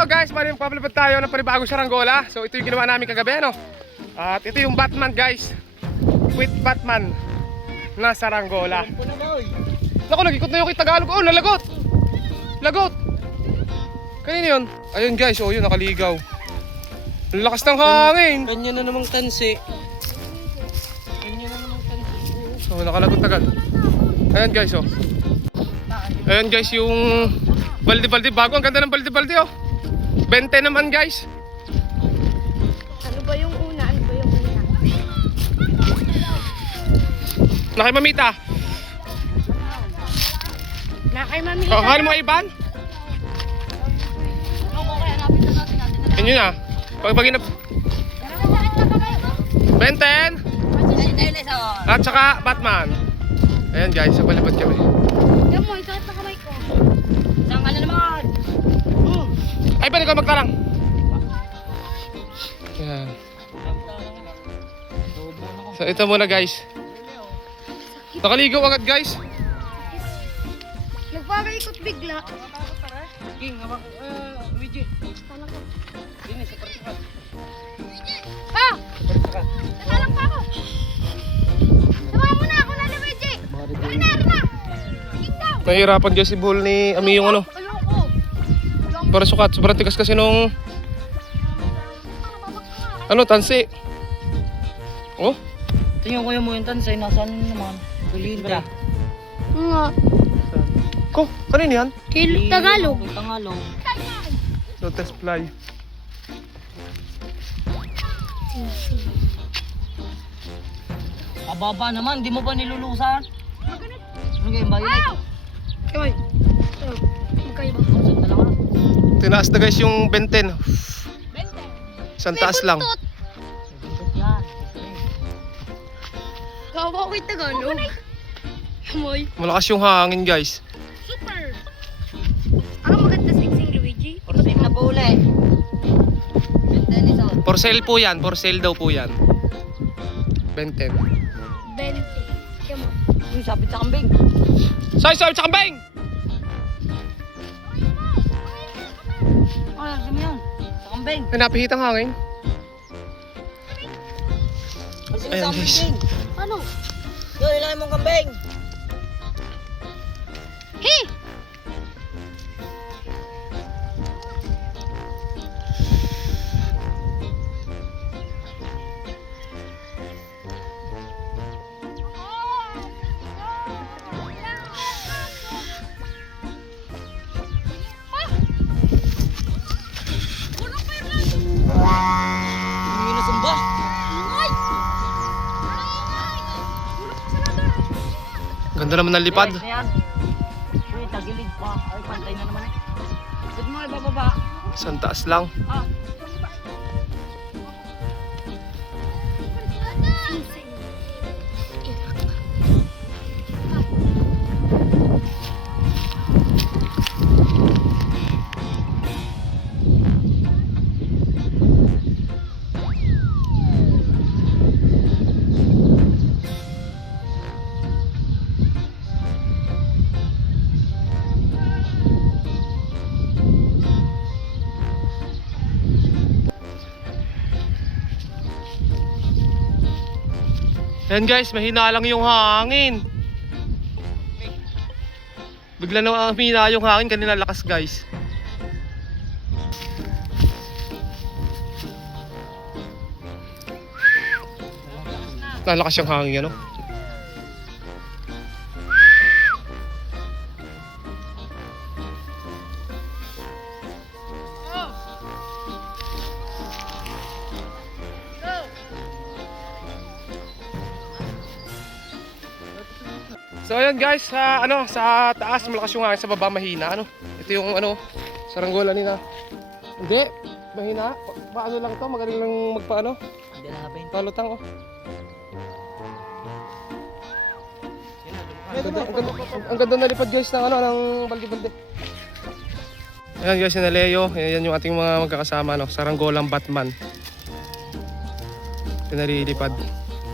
Yo guys, maraming papalipad tayo ng panibagong saranggola. So ito yung ginawa namin kagabi, no? At ito yung Batman guys. With Batman na saranggola. Naku, nag-ikot na yung Tagalog. Oh, nalagot! Lagot! Kanina yun? Ayun guys, oh yun, nakaligaw. Ang lakas ng hangin. Kanya na namang tansi. Kanya na namang tansi. So nakalagot agad. Ayan guys, oh. Ayan guys, yung balde-balde. Bago, ang ganda ng balde-balde, oh. 20 naman guys. Ano ba yung una? Ano ba yung una? Nakay mamita. Nakay mamita. Oh, kakain mo Iban? Yan yun ah. Pag-bagin na. Benten. At saka Batman. Ayan guys, sa palipad kami. Yan mo, ikakit na kamay ko. Saan ka na naman? Ay, pwede ko magtarang. Ayan. So ito muna guys. Nakaligaw agad guys. Nagpapakikot bigla. King, Luigi. Ini sa parisukat. Ha! Nakalang pa ako. Sama mo na ako na Luigi. Rina! King daw. Nahihirapan guys si Bull ni Ami yung ano. Ayoko. Para sukat, sobrang tigas kasi nung ano, tansi. Oh, Tingnan ko yung mo yung tansay. Nasaan naman? Kulinda. Nga. ko, kanina yan? Tagalog. Tagalog. No test fly. Kababa naman. Di mo ba nilulusan? Ano kayo ba yun? Kamay. Magkaiba. Saan na lang ah? Tinaas na guys yung benten. Isang taas lang. Buntot yan. Kawawa ko'y Tagalog. Amoy. Malakas yung hangin guys. Super. Ano maganda singsing Luigi? Porsin na po ulit. Tennis out. For sale po yan, for sale daw po yan. Benten. 20. Kaya mo. Yung sabit sa kambing. Say, sa kambing! Ano sabi mo yan? Sa kambing. Ay, napihit ang hangin. Kasi Ayan, sa guys. kambing. Ano? Yo, ilagay mong kambing. Hey! Hindi na sumba. Ganda naman ng lipad. Yes, yan. Uy, tagilid pa. Ay, pantay na naman eh. Ba't mo ibababa? Isang taas lang. Ah, Ayan guys, mahina lang yung hangin. Bigla na mahina yung hangin, kanina lakas guys. Lalakas yung hangin, ano? So ayan guys, sa sa taas malakas yung hangin, sa baba mahina, ano? Ito yung saranggola nila. Hindi, mahina. Paano lang to, magaling lang magpaano. hindi na napin. Palutang oh. Ang ganda na lipad guys ng ng balde-balde. Ayan guys, yung Leo, ayan yung ating mga magkakasama, no? Saranggolang Batman. Pinalilipad.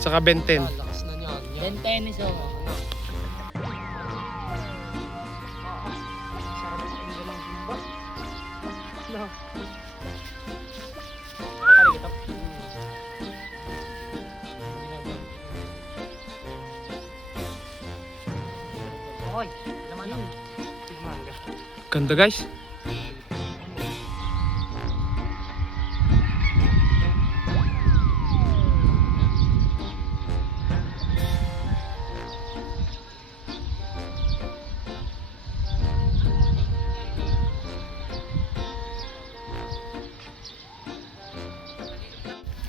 Saka Benten. Lakas na niyan. Then tennis oh. no? Nakapalig ito. Okay, naman lang. Tigmanga. Ganda guys.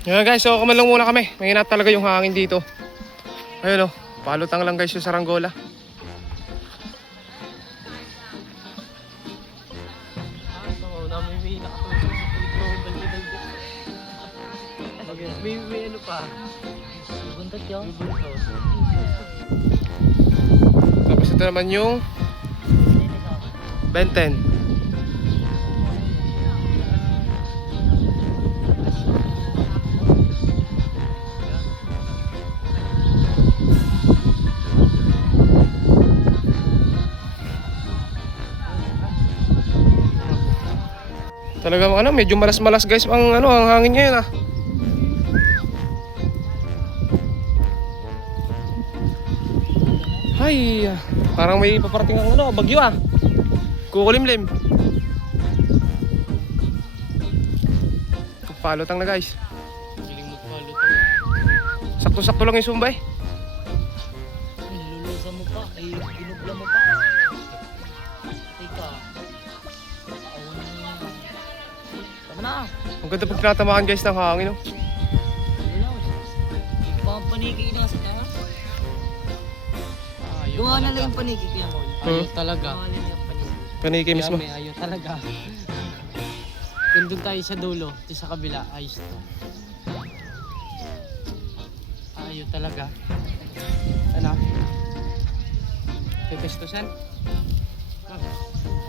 Yan guys, so kumalong muna kami. Mahina talaga yung hangin dito. Ayun o, palutang lang guys yung saranggola. May ano pa? Buntot yun? Tapos ito naman yung Benten. Talagang ano, medyo malas-malas guys ang ano, ang hangin ngayon ah. Ay, parang may paparating ang ano, bagyo ah. Kukulimlim. Palutang na guys. Galing magpalutang. Sakto-sakto lang yung sumbay. Nilulusa mo pa. Ay, binubla mo pa. Teka. Awan mo na. Tama na. Ang ganda pag tinatamaan guys ng hangin oh. Ano? Papaniki na sa taas. Gawa na lang yung paniki kaya mo. Ayaw talaga. Gawa na lang yung paniki. Paniki mismo. Kaya may ayaw talaga. Kung doon tayo sa dulo, ito sa kabila, ayos to. Ayaw talaga. Ano? Tetestosan?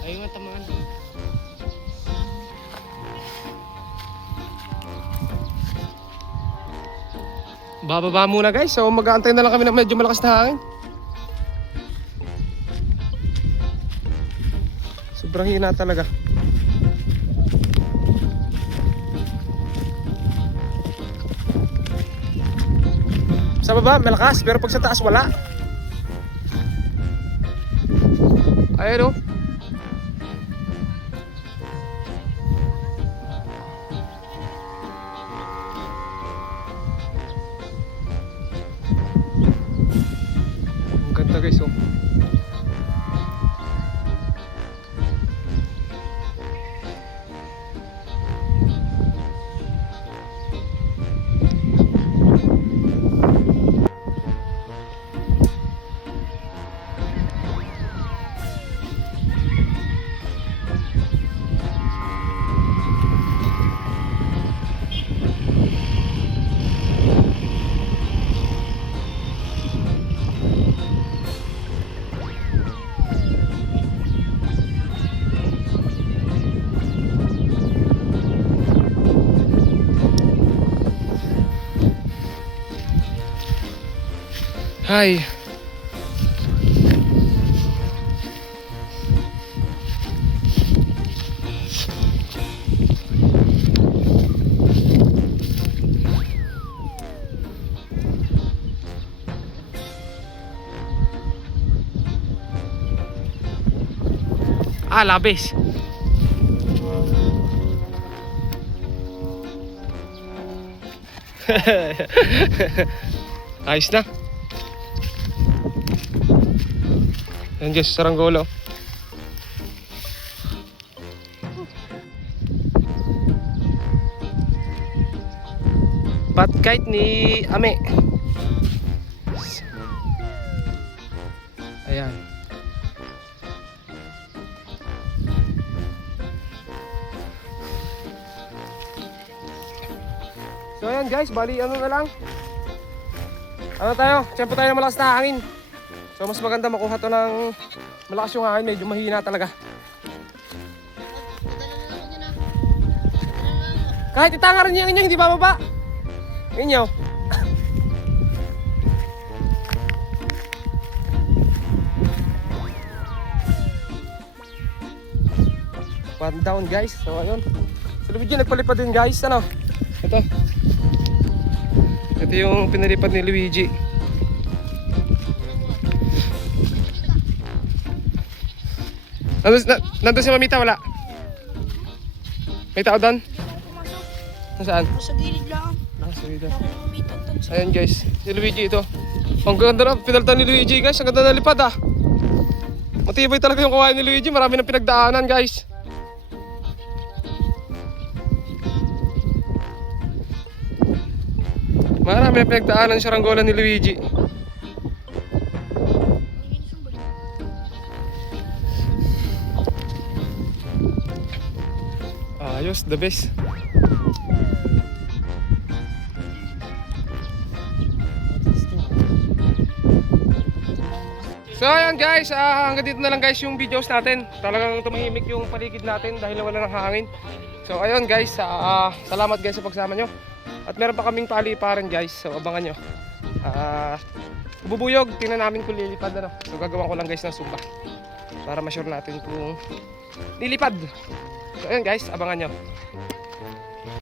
Ayaw nga tamaan. Bababa muna guys, so mag-aantay na lang kami ng medyo malakas na hangin. Sobrang hina talaga. Sa baba malakas, pero pag sa taas wala. Ayun oh. Ang ganda guys oh. Hi. Ah, labis. Ayos na. Yan guys, saranggola. Bat kite ni Ame. Ayan. So ayan guys, bali ano na lang. Ano tayo? Tiyempo tayo ng malakas na hangin. So mas maganda makuha to ng malakas yung hangin, medyo mahina talaga. Kahit itangaran niyo yung inyo, hindi bababa. Inyo. One down guys. So ayun. Si Luigi nagpalipad din guys. Ano? Ito. Ito yung pinalipad ni Luigi. Nandun si Mamita, wala? May tao doon? Nasaan? Sa gilid lang. Sige. Ako lumitan tan sa... Ayan guys, si Luigi ito. Ang ganda na, pinalitan ni Luigi guys. Ang ganda na lipad ah. Matibay talaga yung kawain ni Luigi. Marami nang pinagdaanan guys. Marami nang pinagdaanan sa saranggola ni Luigi. Ayos, the best. So ayan guys, hanggang dito na lang guys yung videos natin. Talagang tumahimik yung paligid natin dahil wala ng hangin. So ayun guys, salamat guys sa pagsama nyo. At meron pa kaming paliparan guys, so abangan nyo. Bubuyog, tingnan namin kung lilipad ano. So gagawa ko lang guys ng sumba para ma-sure natin kung nilipad. So ayun guys, abangan nyo.